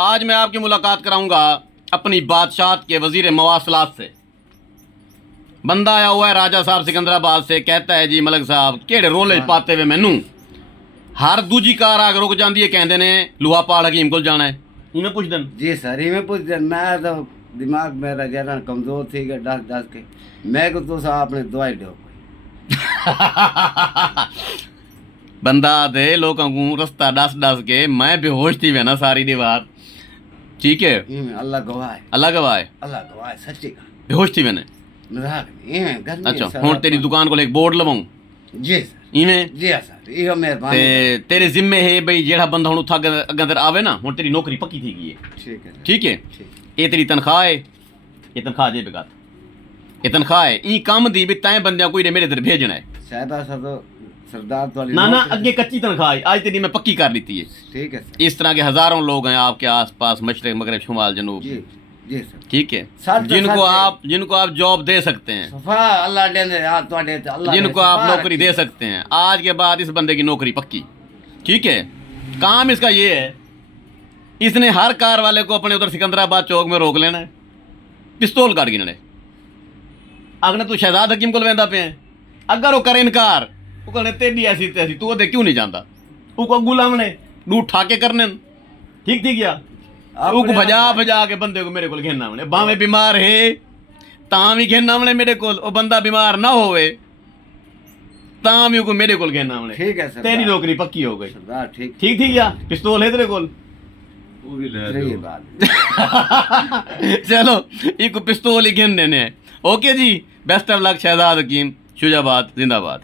आज मैं आपकी मुलाकात कराऊंगा अपनी बादशाहत के वजीर मवासलात से। बंदा आया हुआ है राजा साहब सिकंदराबाद से, कहता है जी मलक साहब केड़े रोले पाते हुए मैनू हर दूजी कार आग रुक जाती है, कहते ने लूहा पाल हकीम को जाना है। इवें पुछ दिन जी सर, इवें पुछ दिन। मैं तो दिमाग मेरा जरा कमजोर थी गया दस के। मैं को तो आपने दवाई दो बंदा दे लोगों को रास्ता दस के मैं बेहोश थी वे ना सारी दीवार। ठीक है, अल्लाह गवाह है, अल्लाह गवाह है, अल्लाह गवाह है, सच्ची का बेहोश थी मैंने। मजाक नहीं। अच्छा हुन तेरी दुकान को एक बोर्ड लवाऊं जी सर, इवें जी सर, इहो मेहरबानी ते तेरे जिम्मे है भाई जेड़ा बंदा हुन उथा अगर आवे ना, हुन तेरी नौकरी पक्की थी गई है। ठीक है, ठीक है, ये तेरी तनख्वाह है, ये तनख्वाह जे बेकार ये तनख्वाह है ई काम दी भी तैं बंदियां कोई मेरे इधर भेजना है। साहब सर तो सरदार तो ना ना अगे कच्ची तनख्वाह है, आज तेरी मैं पक्की कर ली है। ठीक है सर। इस तरह के हजारों लोग हैं आपके आसपास, मशरक मगरब शुमाल जनूब। जी जी सर। ठीक है, सच जिनको आप जॉब दे सकते हैं, सफा अल्लाह दे यार तोड़े अल्लाह जिनको आप नौकरी दे सकते हैं, आज के बाद इस बंदे की नौकरी पक्की। ठीक है, काम इसका ये है, इसने हर कार वाले को अपने उधर सिकंदराबाद चौक में रोक लेना है, पिस्तौल काट गिनने। अगर तू शहजाद हकीम को वेंदा पे है, अगर वो करे इनकार, वो कहने तेरी ऐसी तैसी, तू ओदे क्यों नहीं जानता, वो गुलामने डू ठाके करने। ठीक ठीक या को भजा के बंदे को मेरे को घेना हमने, भावे बीमार है तां भी घेना हमने मेरे को, वो बंदा बीमार ना होवे तां भी को मेरे को घेना हमने। ठीक है सर, तेरी नौकरी पक्की हो गई सरदार। ठीक ठीक ठीक या पिस्तौल है तेरे को वो भी ले बात चलो एक पिस्तौल ही घेन देने हैं। ओके जी, best of luck Shahzad Hakim, Shujabad जिंदाबाद।